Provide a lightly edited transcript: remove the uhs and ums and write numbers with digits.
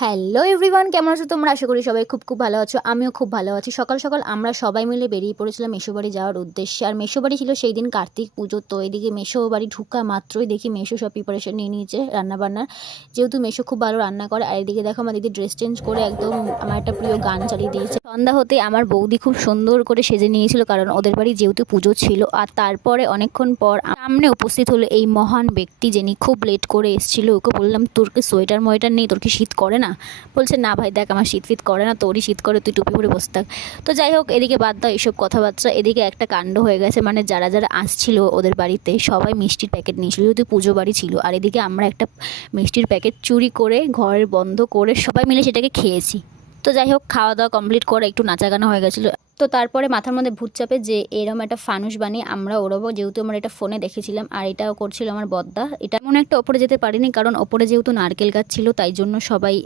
Hello everyone, কেমন আছো তোমরা? আশা করি সবাই খুব ভালো আছো। আমিও খুব ভালো আছি। সকাল সকাল আমরা সবাই মিলে বেরিয়ে পড়েছিলাম মেসোবাড়ি যাওয়ার উদ্দেশ্যে। আর মেসোবাড়ি ছিল সেই দিন কার্তিক পুজো। তো এদিকে মেসোবাড়ি ঢুকা মাত্রই দেখি মেসো সব প্রিপারেশন নিয়ে নিয়েছে রান্নাবান্নার, যেহেতু মেসো খুব ভালো রান্না করে। আর এদিকে দেখো আমার দিদি ড্রেস চেঞ্জ করে একদম আমার একটা প্রিয় গান চালিয়ে দিয়েছে। সন্ধ্যা হতে আমার বৌদি খুব সুন্দর করে সেজে নিয়েছিল, কারণ ওদের বাড়ি যেহেতু পুজো ছিল। আর তারপরে অনেকক্ষণ পর সামনে উপস্থিত হলো এই মহান ব্যক্তি, যিনি খুব লেট করে এসেছিল। ওকে বললাম, তোর কি সোয়েটার মোয়েটার নেই? তোর কি শীত করে না? বলছে, না ভাই দেখ, আমার শীত ফিত করে না, তোরই শীত করে, তুই টুপি পরে বসে থাক। তো যাই হোক, এদিকে বাদ দাও এইসব কথাবার্তা। এদিকে একটা কাণ্ড হয়ে গেছে, মানে যারা যারা আসছিল ওদের বাড়িতে সবাই মিষ্টির প্যাকেট নিয়েছিল, যেহেতু পুজো বাড়ি ছিল। আর এদিকে আমরা একটা মিষ্টির প্যাকেট চুরি করে ঘরের বন্ধ করে সবাই মিলে সেটাকে খেয়েছি। তো যাই হোক, খাওয়া দাওয়া কমপ্লিট করে একটু নাচাগানা হয়ে গেছিলো। তো তারপরে মাথার মধ্যে ভূত চাপে যে এরম একটা ফানুস বানিয়ে আমরা ওড়াবো, যেহেতু আমরা এটা ফোনে দেখেছিলাম। আর এটাও করছিল আমার বদ্দা। এটা এমন একটা ওপরে যেতে পারিনি, কারণ ওপরে যেহেতু নারকেল গাছ ছিল, তাই জন্য সবাই এই